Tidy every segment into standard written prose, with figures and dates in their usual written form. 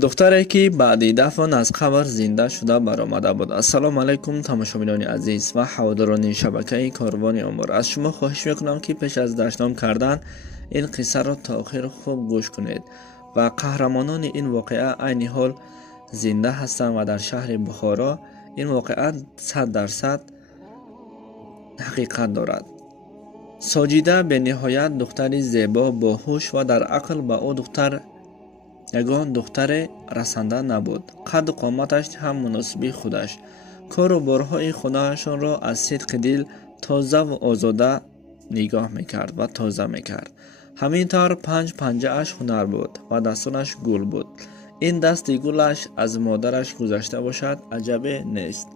духтаре ки баъди дафн аз қабр зинда шуда баромада буд. ассалому алайкум тамошобинони азиз ва ҳаводорони шабакаи корвони умур. аз шумо хоҳиш мекунам ки пеш аз даштном кардан ин қиссаро то охир хуб гӯш кунед ва қаҳрамонони ин воқеа айни ҳол зинда ҳастанд ва дар шаҳри бухоро ин воқеа 100% ҳақиқат дорад. соҷида бениҳоят духтари зебо, боҳуш ва дар ақл ба ӯ духтар ягон духтаре расанда набуд. қадду қоматаш ҳам муносиби худаш. кору борҳои хонаашонро аз сидқи дил тозаву озода нигоҳ мекард ва тоза мекард. ҳамин тавр панҷ панҷааш ҳунар буд ва дастонаш гул буд. ин дасти гулаш аз модараш гузашта бошад аҷабе нест.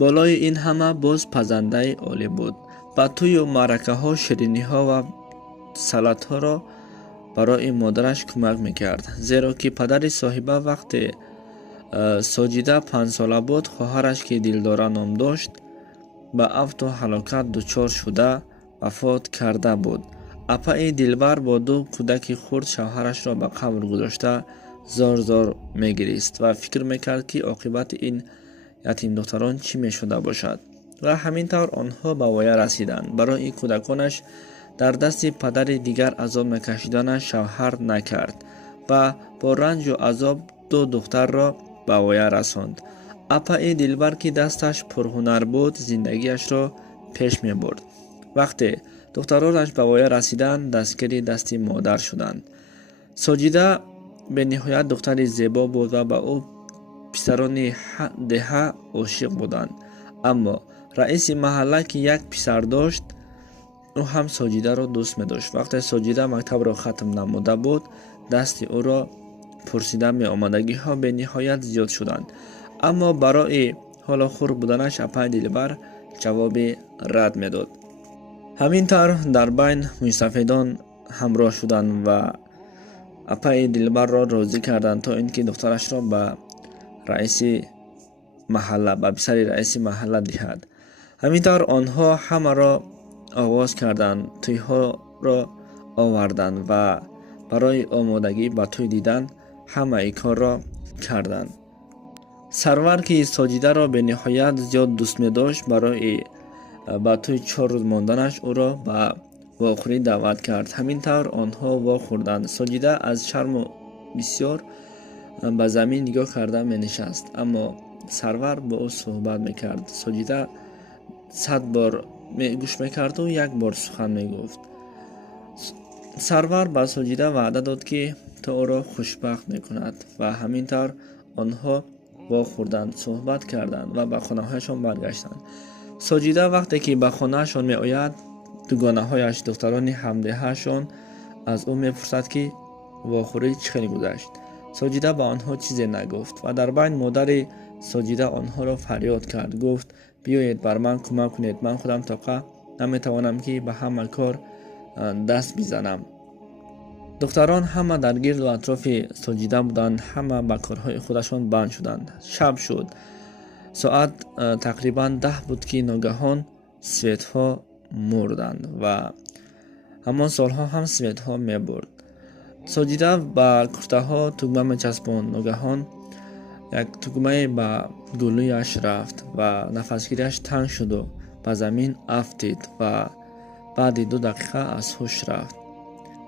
болои ин ҳама боз пазандаи олӣ буд. ба тӯю маъракаҳо шириниҳо ва салатҳоро барои модараш кӯмак мекард, зеро ки падари соҳиба вақте соҷида 5 сола буд, хоҳараш ки Дилдора ном дошт, ба афту ҳалокат дучор шуда вафот карда буд. апаи Дилбар бо 2 кӯдаки хурд шавҳарашро ба қабр гузошта зор зор мегирист ва фикр мекард ки оқибати ин ятимдухтарон чӣ мешуда бошад. ва ҳамин тавр онҳо ба воя расиданд. барои кӯдаконаш дар дасти падари дигар азоб накашиданаш шавҳар накард ва бо ранҷу азоб 2 духтарро ба воя расонд. апаи Дилбар ки дасташ пурҳунар буд, зиндагиашро пеш мебурд. вақте духтаронаш ба воя расиданд, дастгири дасти модар шуданд. соҷида бениҳоят духтари зебо буд ва ба ӯ писарони деҳа ошиқ буданд. аммо раиси маҳалла ки як писар дошт, ӯ ҳам соҷидаро дӯст медошт. вақте соҷида мактабро хатм намуда буд, дасти ӯро пурсида меомадагиҳо бениҳоят зиёд шуданд. аммо барои ҳолохур буданаш апаи Дилбар ҷавоби рад медод. ҳамин тавр дар байн мӯйсафедон ҳамроҳ шуданд ва апаи Дилбарро розӣ карданд то ин ки духтарашро ба писари раиси маҳалла диҳад. ҳамин тавр онҳо ҳамаро оғоз карданд, тӯйҳоро оварданд ва барои омодагӣ ба тӯй дидан ҳамаи корро карданд. сарвар ки соҷидаро бениҳоят зиёд дӯст медошт, барои ба тӯй 4 рӯз монданаш ӯро ба вохӯрӣ даъват кард. ҳамин тавр онҳо вохӯрданд. соҷида аз шарму бисёр ба замин нигоҳ карда менишаст, аммо сарвар бо ӯ суҳбат мекард. соҷида 100 бор гӯш мекарду 1 бор сухан мегуфт. сарвар ба соҷида ваъда дод ки то ӯро хушбахт мекунад ва ҳамин тавр онҳо вохӯрданд, суҳбат карданд ва ба хонаҳояшон баргаштанд. соҷида вақте ки ба хонаашон меояд, дугонаҳояш, духтарони ҳамдеҳаашон аз ӯ мепурсад ки вохӯрӣ чӣ хел гузашт. соҷида ба онҳо чизе нагуфт ва дар байн модари соҷида онҳоро фарёд кард. гуфт: биёед бар ман кӯмак кунед, ман худам тоқа наметавонам ки ба ҳама кор даст бизанам. духтарон ҳама дар гирду атрофи соҷида буданд, ҳама ба корҳои худашон банд шуданд. шаб шуд. соат тақрибан 10 буд ки ногаҳон светҳо мурданд ва ҳамон солҳо ҳам светҳо мебурд. соҷида ба куфтаҳо тугма мечаспонд. ногаҳон як тугмае ба гулӯяш рафт ва нафасгириаш танг шуду ба замин афтид ва баъди 2 дақиқа аз ҳуш рафт.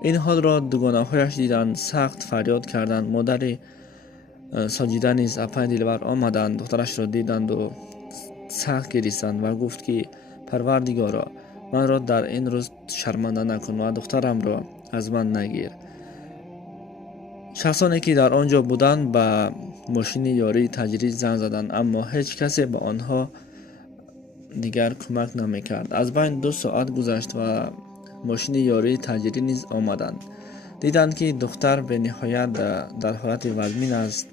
ин ҳолро дугонаҳояш диданд, сахт фарёд карданд. модари соҷида низ апаи Дилбар омаданд, духтарашро диданду сахт гиристанд ва гуфт ки парвардигоро, манро дар ин рӯз шарманда накун ва духтарамро аз ман нагир. шахсоне ки дар он ҷо буданд ба мошини ёрии таҷрид занг заданд, аммо ҳеҷ касе ба онҳо дигар кӯмак намекард. аз байн 2 соат гузашт ва мошини ёрии таҷрид низ омаданд. диданд ки духтар бениҳоят дар ҳолати вазмин аст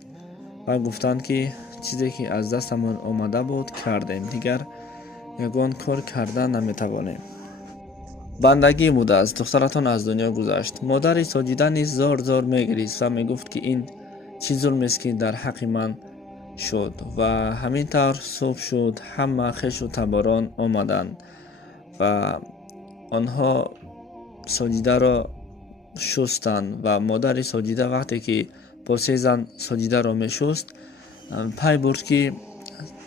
ва гуфтанд ки чизе ки аз дастамон омада буд кардем, дигар ягон кор карда наметавонем. бандагӣ будааст, духтаратон аз дунё гузашт. модари соҷида низ зор зор мегирист ва мегуфт ки ин чӣ зулмест ки дар ҳаққи ман шуд. ва ҳамин тавр субҳ шуд, ҳама хешу таборон омаданд ва онҳо соҷидаро шустанд ва модари соҷида вақте ки با 3 زن ساجیده را میشست. پای برد که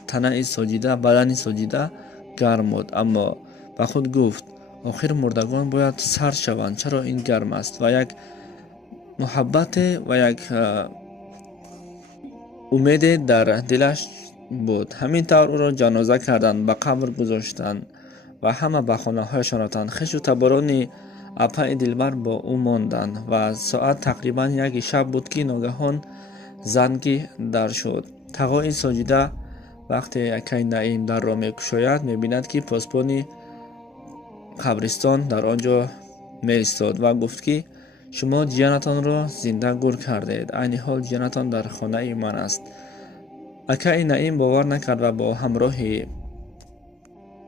تنه ساجیده، بدن ساجیده گرم بود، اما با خود گفت آخر مردگان باید سرد شوند، چرا این گرم است؟ و یک محبت و یک امید در دلش بود. همین طور او را جنازه کردند، به قبر گذاشتند و همه به خانه هایشان رفتند. خویش و تباران اپا دلبر با او ماندند و ساعت تقریبا 1 شب بود که ناگهان زنگی در شد. تقای ساجیده وقتی اکای نعیم در را میگشاید میبیند که پاسبان قبرستان در آنجا میایستاد و گفت که شما جیانتان را زنده گور کردید، عین حال جیانتان در خانه من است. اکای نعیم باور نکرد و با همراه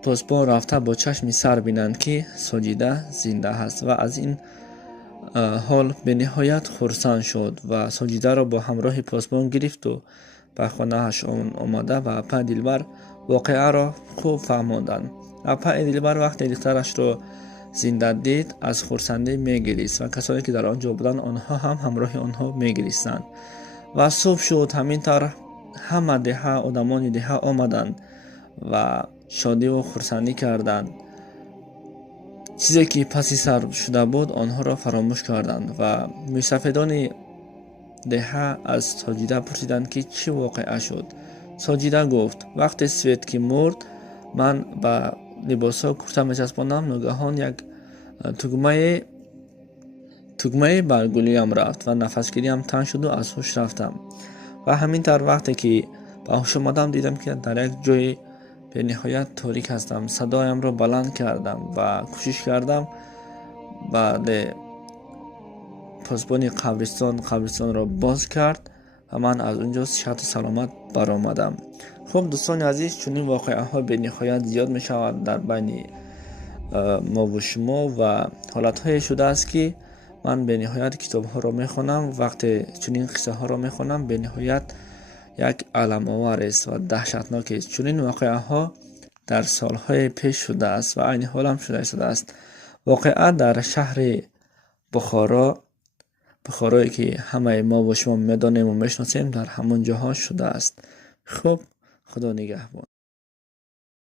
پاسبان رفته با چشم سر بینند که ساجیده زنده است و از این حال به نهایت خرسند شد و ساجیده را با همراه پاسبان گرفت و به خانه‌اش آمده و اپا دلبر واقعه را خوب فهماندند. اپا دلبر وقتی دخترش را زنده دید از خرسندی میگریست و کسانی که در آنجا بودند آنها هم همراه آنها میگریستند. و صبح شد. همین طور همه دهه آدمان دهه آمدند و شادی و خرسندی کردند. چیزی که پسی سر شده بود آنها را فراموش کردند و میسفیدان دهه از ساجیده پرسیدند که چی واقعه شد. ساجیده گفت وقتی سوید که مرد من به لباسا کرته میچسباندم، ناگهان یک تگمه بر گلویم رفت و نفسگیریم تنگ شد و از هوش رفتم. و همین طور وقتی که به هوش آمدم دیدم که در یک جای به نهایت تاریک هستم. صدایم را بلند کردم و کوشش کردم بعد پاسبان قبرستان را باز کرد و من از اونجا صحت و سلامت برآمدم. خب دوستان عزیز، چنین واقعه ها به نهایت زیاد می شود در بین ما و شما و حالت های شده است که من به نهایت کتاب ها را می خوانم. وقتی چنین قصه ها را می خوانم به نهایت یک علم آور است و دهشتناک است. چنین واقعه ها در سالهای پیش شده است و عین حال هم شده است. واقعه در شهر بخارایی که همه ما و شما میدانیم و میشناسیم در همون جاها شده است. خب خدا نگهبان.